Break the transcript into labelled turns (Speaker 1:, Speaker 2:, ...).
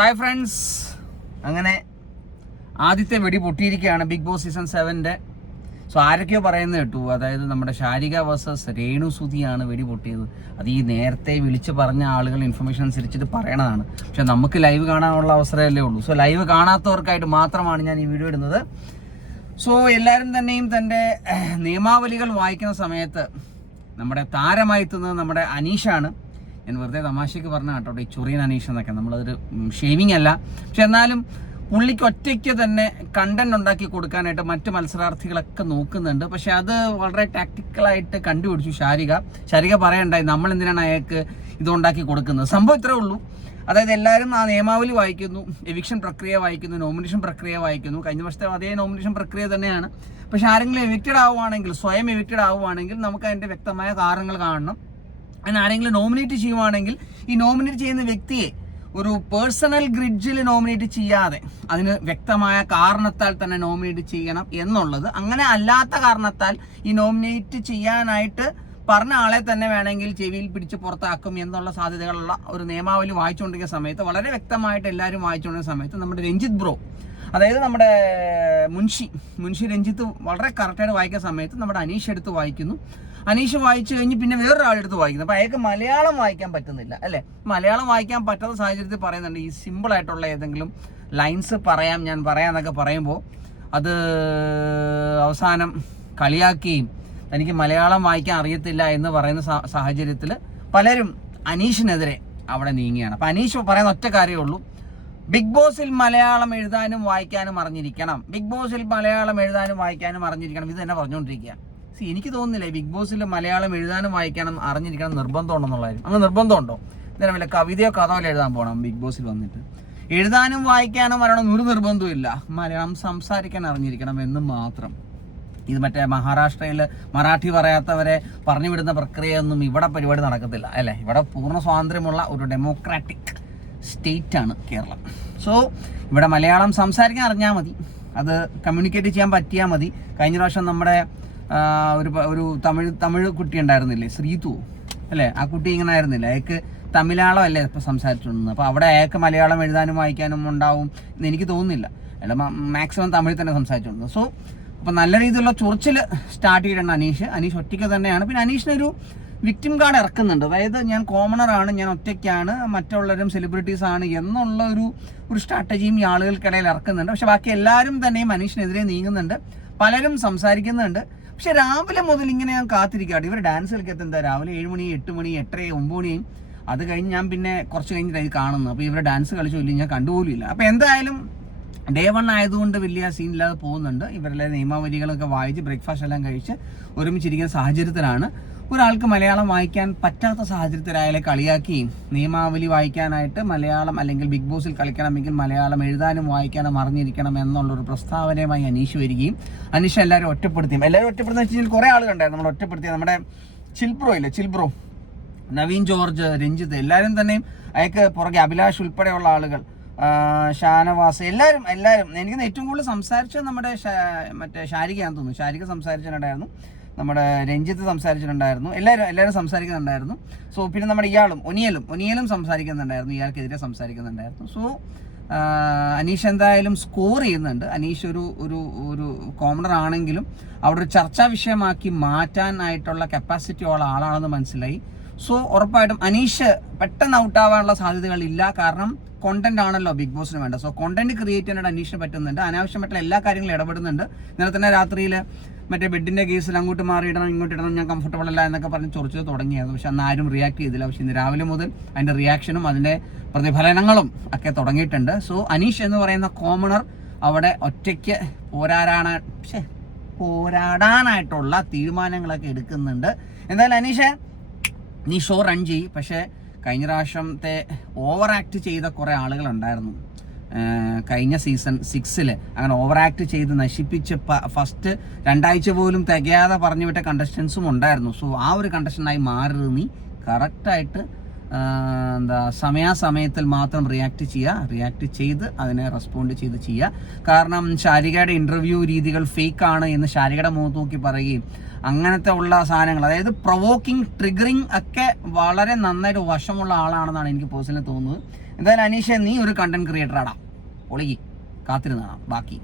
Speaker 1: Hi friends അങ്ങനെ ആദ്യത്തെ വെടി പൊട്ടിയിരിക്കുകയാണ് ബിഗ് ബോസ് സീസൺ സെവന്റെ സോ ആരൊക്കെയോ പറയുന്നത് കേട്ടു. അതായത് നമ്മുടെ ശാരിക വേഴ്സസ് രേണു സുധിയാണ് വെടി പൊട്ടിയത്. അത് ഈ നേരത്തെ വിളിച്ച് പറഞ്ഞ ആളുകൾ ഇൻഫർമേഷൻ അനുസരിച്ചിട്ട് പറയണതാണ്. പക്ഷെ നമുക്ക് ലൈവ് കാണാനുള്ള അവസരമല്ലേ ഉള്ളൂ. സോ ലൈവ് കാണാത്തവർക്കായിട്ട് മാത്രമാണ് ഞാൻ ഈ വീഡിയോ ഇടുന്നത്. സോ എല്ലാവരും തന്നെയും തന്റെ നിയമാവലികൾ വായിക്കുന്ന സമയത്ത് നമ്മുടെ താരമായി എത്തുന്നത് നമ്മുടെ അനീഷാണ്. ഞാൻ വെറുതെ തമാശയ്ക്ക് പറഞ്ഞ കേട്ടോ ഈ ചൊറിയൻ അനീഷ് എന്നൊക്കെ. നമ്മളതൊരു ഷേവിങ് അല്ല. പക്ഷെ എന്നാലും പുള്ളിക്ക് ഒറ്റയ്ക്ക് തന്നെ കണ്ടന്റ് ഉണ്ടാക്കി കൊടുക്കാനായിട്ട് മറ്റ് മത്സരാർത്ഥികളൊക്കെ നോക്കുന്നുണ്ട്. പക്ഷെ അത് വളരെ ടാക്ടിക്കലായിട്ട് കണ്ടുപിടിച്ചു ശാരിക. ശാരിക പറയണ്ടായി നമ്മൾ എന്തിനാണ് അയാൾക്ക് ഇത് ഉണ്ടാക്കി കൊടുക്കുന്നത്? സംഭവം ഇത്രേ ഉള്ളൂ. അതായത് എല്ലാവരും ആ നിയമാവലി വായിക്കുന്നു എവിക്ഷൻ പ്രക്രിയ വായിക്കുന്നു നോമിനേഷൻ പ്രക്രിയ വായിക്കുന്നു. കഴിഞ്ഞ വർഷത്തെ അതേ നോമിനേഷൻ പ്രക്രിയ തന്നെയാണ്. പക്ഷെ ആരെങ്കിലും എവിക്റ്റഡ് ആവുകയാണെങ്കിൽ സ്വയം എവിക്റ്റഡ് ആവുകയാണെങ്കിൽ നമുക്ക് അതിന്റെ വ്യക്തമായ കാരണങ്ങൾ കാണണം. അതിന് ആരെങ്കിലും നോമിനേറ്റ് ചെയ്യുവാണെങ്കിൽ ഈ നോമിനേറ്റ് ചെയ്യുന്ന വ്യക്തിയെ ഒരു പേഴ്സണൽ ഗ്രിഡ്ജിൽ നോമിനേറ്റ് ചെയ്യാതെ അതിന് വ്യക്തമായ കാരണത്താൽ തന്നെ നോമിനേറ്റ് ചെയ്യണം എന്നുള്ളത്. അങ്ങനെ അല്ലാത്ത കാരണത്താൽ ഈ നോമിനേറ്റ് ചെയ്യാനായിട്ട് പറഞ്ഞ ആളെ തന്നെ വേണമെങ്കിൽ ചെവിയിൽ പിടിച്ച് പുറത്താക്കും എന്നുള്ള സാധ്യതകളുള്ള ഒരു നിയമാവലി വായിച്ചുകൊണ്ടിരിക്കുന്ന സമയത്ത് വളരെ വ്യക്തമായിട്ട് എല്ലാവരും വായിച്ചുകൊണ്ടിരിക്കുന്ന സമയത്ത് നമ്മുടെ രഞ്ജിത് ബ്രോ അതായത് നമ്മുടെ മുൻഷി മുൻഷി രഞ്ജിത്ത് വളരെ കറക്റ്റായിട്ട് വായിക്കുന്ന സമയത്ത് നമ്മുടെ അനീഷ് എടുത്ത് വായിക്കുന്നു. അനീഷ് വായിച്ചു കഴിഞ്ഞ് പിന്നെ വേറൊരാളെടുത്ത് വായിക്കുന്നു. അപ്പോൾ അയാൾക്ക് മലയാളം വായിക്കാൻ പറ്റുന്നില്ല അല്ലേ? മലയാളം വായിക്കാൻ പറ്റാത്ത സാഹചര്യത്തിൽ പറയുന്നുണ്ട് ഈ സിമ്പിളായിട്ടുള്ള ഏതെങ്കിലും ലൈൻസ് പറയാം ഞാൻ പറയാന്നൊക്കെ പറയുമ്പോൾ അത് അവസാനം കളിയാക്കുകയും തനിക്ക് മലയാളം വായിക്കാൻ അറിയത്തില്ല എന്ന് പറയുന്ന സാഹചര്യത്തിൽ പലരും അനീഷിനെതിരെ അവിടെ നീങ്ങിയാണ് അപ്പം അനീഷ് പറയുന്ന ഒറ്റ കാര്യമേ ഉള്ളൂ. ബിഗ് ബോസിൽ മലയാളം എഴുതാനും വായിക്കാനും അറിഞ്ഞിരിക്കണം. ബിഗ് ബോസിൽ മലയാളം എഴുതാനും വായിക്കാനും അറിഞ്ഞിരിക്കണം. ഇത് തന്നെ പറഞ്ഞുകൊണ്ടിരിക്കുക സി എനിക്ക് തോന്നുന്നില്ല ബിഗ് ബോസിൽ മലയാളം എഴുതാനും വായിക്കാനും അറിഞ്ഞിരിക്കണം നിർബന്ധം അങ്ങനെ നിർബന്ധമുണ്ടോ ഇതിനെ വല്ല കവിതയോ കഥോ എഴുതാൻ പോകണം ബിഗ് ബോസിൽ വന്നിട്ട്. എഴുതാനും വായിക്കാനും അറിയണം ഒരു നിർബന്ധമില്ല മലയാളം സംസാരിക്കാൻ അറിഞ്ഞിരിക്കണം എന്ന് മാത്രം. ഇത് മറ്റേ മഹാരാഷ്ട്രയിൽ മറാഠി പറയാത്തവരെ പറഞ്ഞു വിടുന്ന പ്രക്രിയയൊന്നും ഇവിടെ പരിപാടി നടക്കത്തില്ല അല്ലേ? ഇവിടെ പൂർണ സ്വാതന്ത്ര്യമുള്ള ഒരു ഡെമോക്രാറ്റിക് സ്റ്റേറ്റ് ആണ് കേരളം. സോ ഇവിടെ മലയാളം സംസാരിക്കാൻ അറിഞ്ഞാൽ മതി. അത് കമ്മ്യൂണിക്കേറ്റ് ചെയ്യാൻ പറ്റിയാൽ മതി. കഴിഞ്ഞ പ്രാവശ്യം നമ്മുടെ ഒരു ഒരു തമിഴ് തമിഴ് കുട്ടി ഉണ്ടായിരുന്നില്ലേ? ശ്രീതു. അല്ലേ? ആ കുട്ടി ഇങ്ങനെ ആയിരുന്നില്ല? അയാൾക്ക് തമിഴാളം അല്ലേ ഇപ്പം സംസാരിച്ചുകൊണ്ടിരുന്നത് അപ്പോൾ അവിടെ അയാൾക്ക് മലയാളം എഴുതാനും വായിക്കാനും ഉണ്ടാവും എന്ന് എനിക്ക് തോന്നുന്നില്ല. അയാൾ മാക്സിമം തമിഴിൽ തന്നെ സംസാരിച്ചുകൊണ്ടിരുന്നത് സോ അപ്പോൾ നല്ല രീതിയിലുള്ള ചൊറിച്ചിൽ സ്റ്റാർട്ട് ചെയ്തിട്ടുണ്ട് അനീഷ്. അനീഷ് ഒറ്റയ്ക്ക് തന്നെയാണ്. പിന്നെ അനീഷിനൊരു വിക്ടിം കാർഡ് ഇറക്കുന്നുണ്ട്. അതായത് ഞാൻ കോമണർ ആണ് ഞാൻ ഒറ്റയ്ക്കാണ് മറ്റുള്ളവരും സെലിബ്രിറ്റീസ് ആണ് എന്നുള്ള ഒരു ഒരു സ്ട്രാറ്റജിയും ഈ ആളുകൾക്കിടയിൽ ഇറക്കുന്നുണ്ട്. പക്ഷെ ബാക്കി എല്ലാവരും തന്നെ മനുഷ്യനെതിരെ നീങ്ങുന്നുണ്ട്. പലരും സംസാരിക്കുന്നുണ്ട്. പക്ഷെ രാവിലെ മുതൽ ഇങ്ങനെ ഞാൻ കാത്തിരിക്കാട്ടെ ഇവർ ഡാൻസ് കളിക്കത്ത് എന്താ? രാവിലെ ഏഴ് മണി എട്ട് മണി എട്ടര ഒമ്പത് മണിയും അത് കഴിഞ്ഞ് ഞാൻ പിന്നെ കുറച്ച് കഴിഞ്ഞിട്ട് ഇത് കാണുന്നു. അപ്പോൾ ഇവരെ ഡാൻസ് കളിച്ചോ ഇല്ല ഞാൻ കണ്ടുപോലും ഇല്ല. അപ്പോൾ എന്തായാലും ഡേ വൺ ആയതുകൊണ്ട് വലിയ സീൻ ഇല്ലാതെ പോകുന്നുണ്ട്. ഇവരുടെ നിയമാവലികളൊക്കെ വായിച്ച് ബ്രേക്ക്ഫാസ്റ്റ് എല്ലാം കഴിച്ച് ഒരുമിച്ചിരിക്കുന്ന സാഹചര്യത്തിലാണ്. ഒരാൾക്ക് മലയാളം വായിക്കാൻ പറ്റാത്ത സാഹചര്യത്തിൽ അയാളെ കളിയാക്കുകയും നിയമാവലി വായിക്കാനായിട്ട് മലയാളം അല്ലെങ്കിൽ ബിഗ് ബോസിൽ കളിക്കണമെങ്കിൽ മലയാളം എഴുതാനും വായിക്കാനും അറിഞ്ഞിരിക്കണം എന്നുള്ളൊരു പ്രസ്താവനയുമായി അനീഷ് വരികയും അനീഷ് എല്ലാവരും ഒറ്റപ്പെടുത്തിയും. എല്ലാവരും ഒറ്റപ്പെടുന്ന വെച്ച് കഴിഞ്ഞാൽ കുറേ ആളുകളുണ്ടായിരുന്നു നമ്മൾ ഒറ്റപ്പെടുത്തിയ നമ്മുടെ ചിൽബ്രോ ഇല്ലേ? ചിൽബ്രോ. നവീൻ ജോർജ് രഞ്ജിത്ത് എല്ലാവരും തന്നെയും അയാൾക്ക് പുറകെ അഭിലാഷ് ഉൾപ്പെടെയുള്ള ആളുകൾ ഷാനവാസ് എല്ലാവരും എല്ലാവരും. എനിക്ക് ഏറ്റവും കൂടുതൽ സംസാരിച്ചത് നമ്മുടെ മറ്റേ ഷാരികയാണെന്ന് തോന്നുന്നു. ഷാരിക സംസാരിച്ചിട്ടുണ്ടായിരുന്നു നമ്മുടെ രഞ്ജിത്ത് സംസാരിച്ചിട്ടുണ്ടായിരുന്നു. എല്ലാവരും എല്ലാവരും സംസാരിക്കുന്നുണ്ടായിരുന്നു. സോ പിന്നെ നമ്മുടെ ഇയാളും ഒനിയലും ഒനിയലും സംസാരിക്കുന്നുണ്ടായിരുന്നു. ഇയാൾക്കെതിരെ സംസാരിക്കുന്നുണ്ടായിരുന്നു. സോ അനീഷ് എന്തായാലും സ്കോർ ചെയ്യുന്നുണ്ട്. അനീഷ് ഒരു ഒരു ഒരു കോമണർ ആണെങ്കിലും അവിടെ ഒരു ചർച്ചാ വിഷയമാക്കി മാറ്റാനായിട്ടുള്ള കപ്പാസിറ്റി ഉള്ള ആളാണെന്ന് മനസ്സിലായി. സോ ഉറപ്പായിട്ടും അനീഷ് പെട്ടെന്ന് ഔട്ട് ഔട്ടാവാനുള്ള സാധ്യതകളില്ല കാരണം കോണ്ടന്റ് ആണല്ലോ ബിഗ് ബോസിന് വേണ്ട സോ കോണ്ടന്റ് ക്രിയേറ്റ് ചെയ്യാനായിട്ട് അനീഷിന് പറ്റുന്നുണ്ട്. അനാവശ്യമായിട്ടുള്ള എല്ലാ കാര്യങ്ങളും ഇടപെടുന്നുണ്ട്. ഇന്നലെ തന്നെ രാത്രിയിൽ മറ്റേ ബെഡിന്റെ കേസിൽ അങ്ങോട്ട് മാറിയിടണം ഇങ്ങോട്ട് ഇടണം ഞാൻ കംഫർട്ടബിൾ അല്ല എന്നൊക്കെ പറഞ്ഞ് ചൊറിച്ച് തുടങ്ങിയായിരുന്നു പക്ഷെ അന്ന് ആരും റിയാക്ട് ചെയ്തില്ല. പക്ഷെ ഇന്ന് രാവിലെ മുതൽ അതിന്റെ റിയാക്ഷനും അതിന്റെ പ്രതിഫലനങ്ങളും ഒക്കെ തുടങ്ങിയിട്ടുണ്ട്. സോ അനീഷ് എന്ന് പറയുന്ന കോമണർ അവിടെ ഒറ്റയ്ക്ക് പോരാടാണ് പക്ഷേ പോരാടാനായിട്ടുള്ള തീരുമാനങ്ങളൊക്കെ എടുക്കുന്നുണ്ട്. എന്തായാലും അനീഷ് നീ ഷോ റൺ ചെയ്യ്. പക്ഷേ കഴിഞ്ഞ പ്രാവശ്യത്തെ ഓവർ ആക്ട് ചെയ്ത കുറേ ആളുകളുണ്ടായിരുന്നു. കഴിഞ്ഞ സീസൺ സിക്സിൽ അങ്ങനെ ഓവർ ആക്ട് ചെയ്ത് നശിപ്പിച്ച് ഫസ്റ്റ് രണ്ടാഴ്ച പോലും തികയാതെ പറഞ്ഞു വിട്ട കണ്ടസ്റ്റൻസും ഉണ്ടായിരുന്നു. സോ ആ ഒരു കണ്ടസ്റ്റന്റായി മാറരുത് നീ കറക്റ്റായിട്ട് എന്താ സമയാസമയത്തിൽ മാത്രം റിയാക്ട് ചെയ്യുക റിയാക്ട് ചെയ്ത് അതിനെ റെസ്പോണ്ട് ചെയ്ത് ചെയ്യുക കാരണം ശാരികയുടെ ഇന്റർവ്യൂ രീതികൾ ഫേക്ക് ആണ് എന്ന് ശാരികയുടെ മുഖത്ത് നോക്കി പറയുകയും അങ്ങനത്തെ ഉള്ള സാധനങ്ങൾ. അതായത് പ്രൊവോക്കിംഗ് ട്രിഗറിങ് ഒക്കെ വളരെ നന്നായിട്ട് വശമുള്ള ആളാണെന്നാണ് എനിക്ക് പേഴ്സണലി തോന്നുന്നത്. എന്തായാലും അനീഷ നീ ഒരു കണ്ടന്റ് ക്രിയേറ്റർ ആടാ. ഒളികി കാത്തിരുന്നാണ് ബാക്കി.